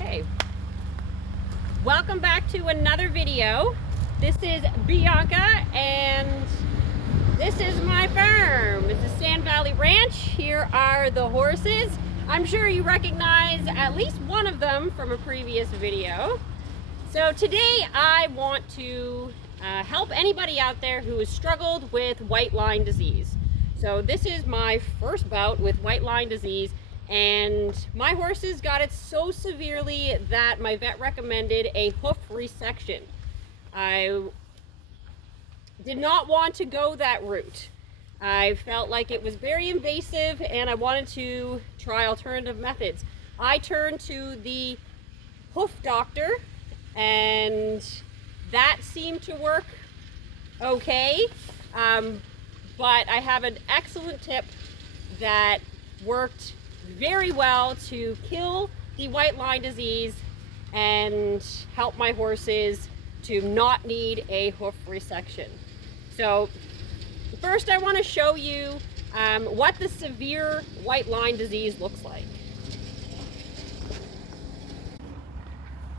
Okay, welcome back to another video. This is Bianca and this is my farm. It's a Sand Valley Ranch. Here are the horses. I'm sure you recognize at least one of them from a previous video. So today I want to help anybody out there who has struggled with white line disease. So this is my first bout with white line disease, and my horses got it so severely that my vet recommended a hoof resection. I did not want to go that route. I felt like it was very invasive and I wanted to try alternative methods. I turned to the Hoof Doctor and that seemed to work okay. But I have an excellent tip that worked very well to kill the white line disease and help my horses to not need a hoof resection. So first I want to show you what the severe white line disease looks like.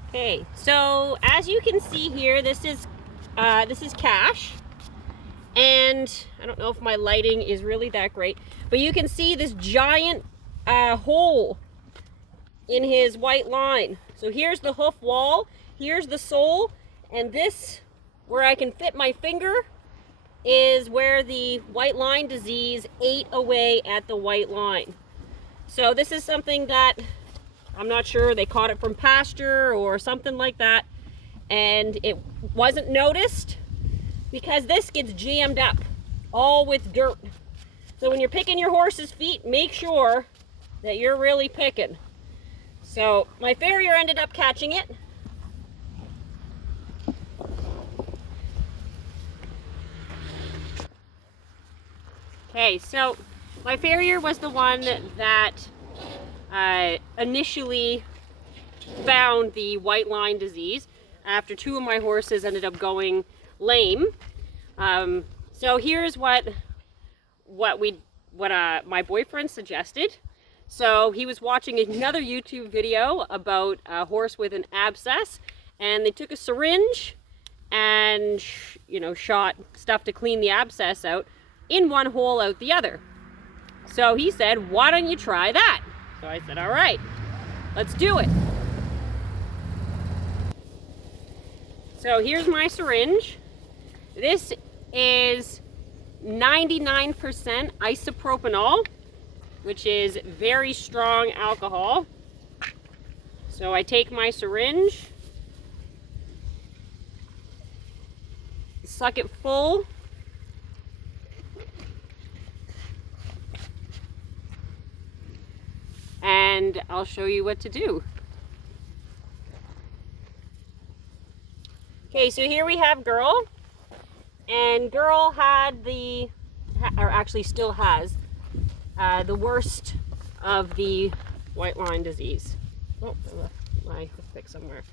Okay, so as you can see here, this is Cash, and I don't know if my lighting is really that great, but you can see this giant hole in his white line. So here's the hoof wall, here's the sole, and this, where I can fit my finger, is where the white line disease ate away at the white line. So this is something that I'm not sure, they caught it from pasture or something like that, and it wasn't noticed because this gets jammed up all with dirt. So when you're picking your horse's feet, make sure that you're really picking. So my farrier ended up catching it. Okay, so my farrier was the one that initially found the white line disease after two of my horses ended up going lame. So here's what my boyfriend suggested. So he was watching another YouTube video about a horse with an abscess, and they took a syringe and shot stuff to clean the abscess out in one hole out the other. So he said, why don't you try that? So I said, all right, let's do it. So here's my syringe. This is 99% isopropyl, which is very strong alcohol. So I take my syringe, suck it full, and I'll show you what to do. Okay, so here we have Gurl, and Gurl had actually still has, the worst of the white line disease. Oh, I left my hoof pick somewhere.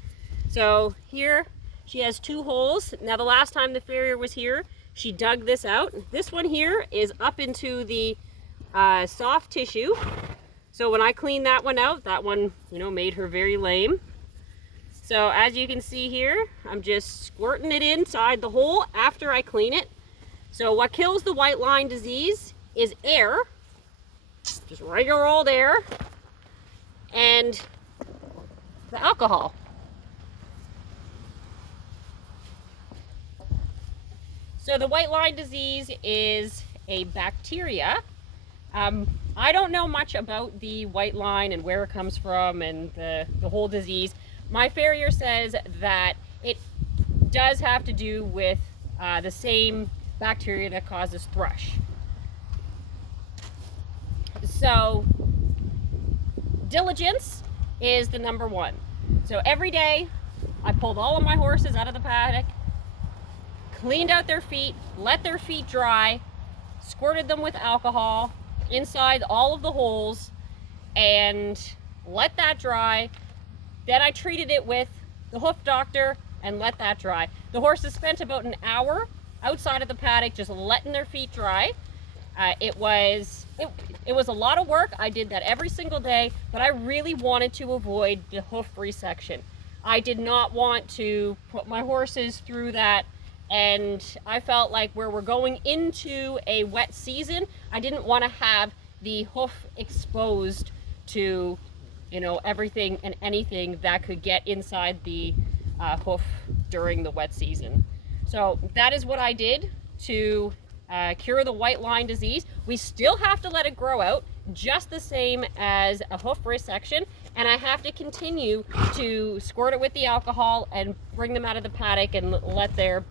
So here she has two holes. Now the last time the farrier was here, she dug this out. This one here is up into the soft tissue. So when I cleaned that one out, that one, made her very lame. So as you can see here, I'm just squirting it inside the hole after I clean it. So what kills the white line disease is air, just regular old air, and the alcohol. So the white line disease is a bacteria. I don't know much about the white line and where it comes from and the whole disease. My farrier says that it does have to do with the same bacteria that causes thrush. So diligence is the number one. So every day I pulled all of my horses out of the paddock, cleaned out their feet, let their feet dry, squirted them with alcohol inside all of the holes, and let that dry. Then I treated it with the Hoof Doctor and let that dry. The horses spent about an hour outside of the paddock just letting their feet dry. It was it was a lot of work. I did that every single day, but I really wanted to avoid the hoof resection. I did not want to put my horses through that, and I felt like where we're going into a wet season, I didn't want to have the hoof exposed to, you know, everything and anything that could get inside the hoof during the wet season. So that is what I did to cure the white line disease. We still have to let it grow out, just the same as a hoof resection, and I have to continue to squirt it with the alcohol and bring them out of the paddock and let their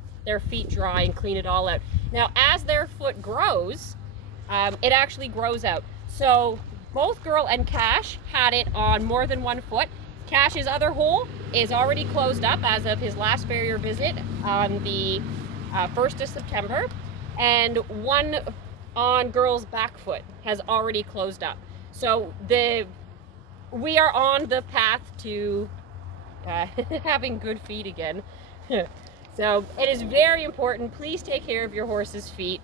feet dry and clean it all out. Now, as their foot grows, it actually grows out. So both Gurl and Cash had it on more than one foot. Cash's other hole is already closed up as of his last farrier visit on the 1st of September. And one on Gurl's back foot has already closed up. So we are on the path to having good feet again. So it is very important. Please take care of your horse's feet.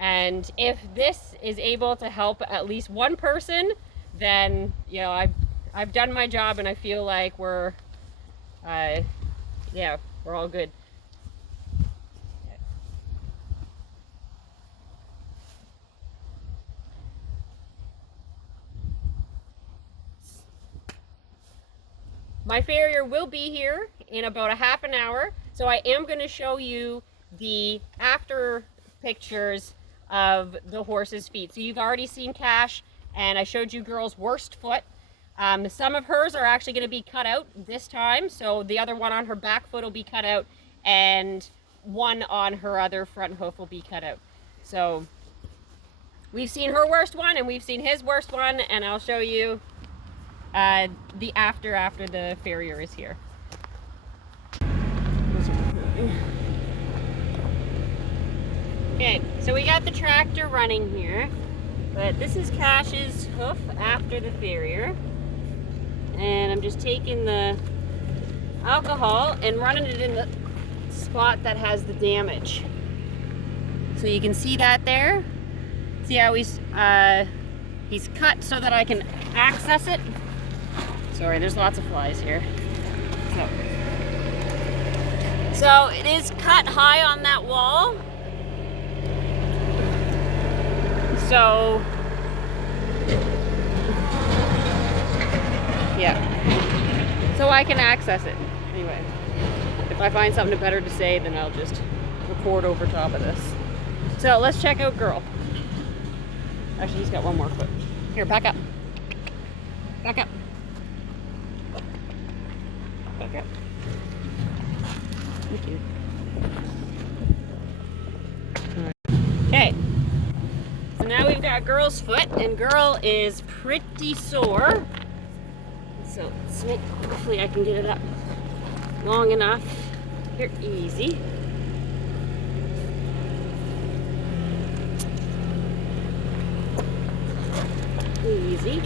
And if this is able to help at least one person, then, you know, I've done my job, and I feel like we're all good. My farrier will be here in about a half an hour, so I am going to show you the after pictures of the horse's feet. So you've already seen Cash, and I showed you Gurl's worst foot. Some of hers are actually going to be cut out this time, so the other one on her back foot will be cut out, and one on her other front hoof will be cut out. So we've seen her worst one, and we've seen his worst one, and I'll show you the after the farrier is here. Okay, so we got the tractor running here, but this is Cash's hoof after the farrier, and I'm just taking the alcohol and running it in the spot that has the damage. So you can see that there. See how he's cut so that I can access it. Sorry, there's lots of flies here. So it is cut high on that wall. So, yeah. So I can access it. Anyway, if I find something better to say, then I'll just record over top of this. So let's check out Gurl. Actually, he's got one more foot. Here, back up. Back up. Back up. Thank you. Okay. So now we've got Gurl's foot, and Gurl is pretty sore. So hopefully I can get it up long enough. Here, easy. Easy.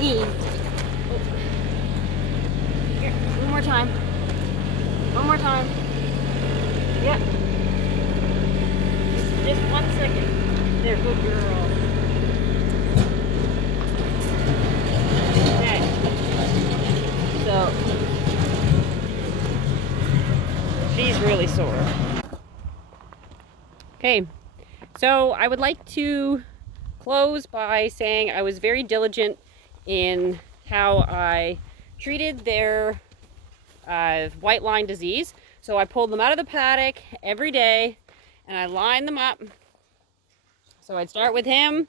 Easy. Oh. Here, one more time. One more time. Yep. Just 1 second. There, good girl. Okay. So, she's really sore. Okay. So, I would like to close by saying I was very diligent in how I treated their white line disease. So I pulled them out of the paddock every day and I lined them up. So I'd start with him,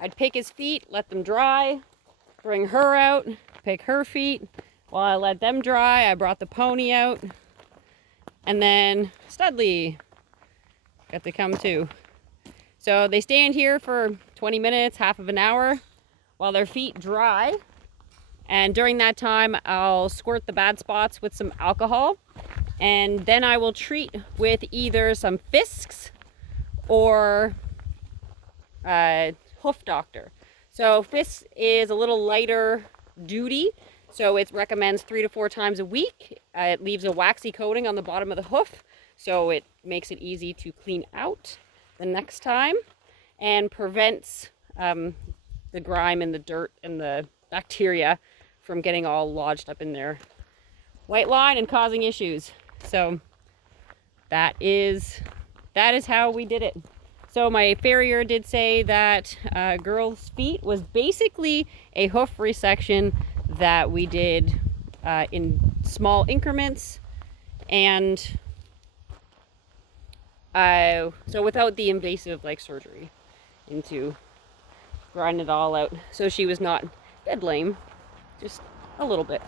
I'd pick his feet, let them dry, bring her out, pick her feet. While I let them dry, I brought the pony out, and then Studley got to come too. So they stand here for 20 minutes, half of an hour, while their feet dry. And during that time, I'll squirt the bad spots with some alcohol. And then I will treat with either some Fisks or Hoof Doctor. So Fisks is a little lighter duty. So it recommends 3 to 4 times a week. It leaves a waxy coating on the bottom of the hoof, so it makes it easy to clean out the next time, and prevents the grime and the dirt and the bacteria from getting all lodged up in their white line and causing issues. So that is how we did it. So my farrier did say that Gurl's feet was basically a hoof resection that we did in small increments, and so without the invasive like surgery into grinding it all out. So she was not dead lame, just a little bit.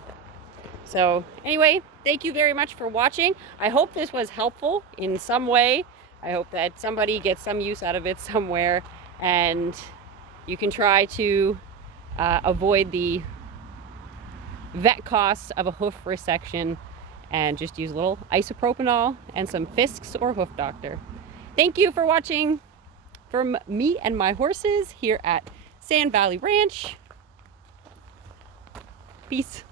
So anyway, thank you very much for watching. I hope this was helpful in some way. I hope that somebody gets some use out of it somewhere, and you can try to avoid the vet costs of a hoof resection and just use a little isopropyl and some Fisks or Hoof Doctor. Thank you for watching from me and my horses here at Sand Valley Ranch. Peace.